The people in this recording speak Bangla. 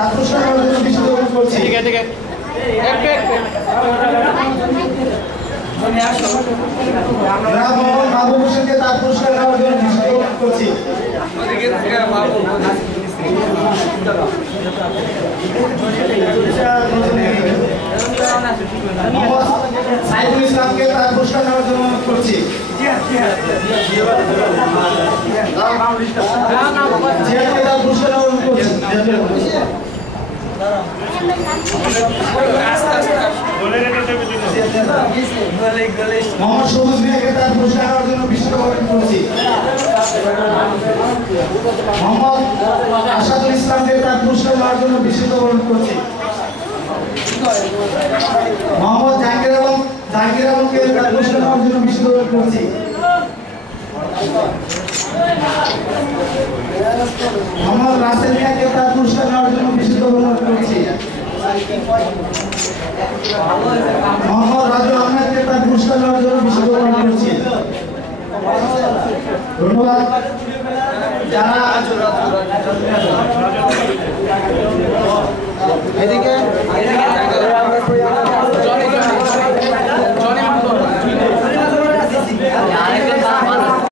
তার পুরস্কার নেওয়ার জন্য বিশেষ অনুরোধ করছি। জনাব মোহাম্মদ মাহবুব হোসেনকে তার পুরস্কার নেওয়ার জন্য বিশেষ অনুরোধ করছি। মোহাম্মদ সাইদুল ইসলামকে তার পুরস্কার নেওয়ার জন্য অনুরোধ করছি। জিয়াদকে তার পুরস্কার নেওয়ার অনুরোধ করছি। মোহাম্মদ সবুজ মিয়াকে তার পুরস্কার নেওয়ার জন্য বিশেষ অনুরোধ করছি। মোহাম্মদ আসাদুল ইসলামকে তার পুরস্কার নেওয়ার জন্য বিশেষ অনুরোধ করছি। মোহাম্মদ জাহাঙ্গীর আলমকে তার পুরস্কার নেওয়ার জন্য বিশেষ অনুরোধ করছি। মোহাম্মদ রাসেল মিয়াকে তার পুরস্কার নেওয়ার জন্য বিশেষ অনুরোধ করছি। মোহাম্মদ রাজু আহমেদকে তার পুরস্কার নেওয়ার জন্য বিশেষ অনুরোধ করছি। ধন্যবাদ। যারা এদিকে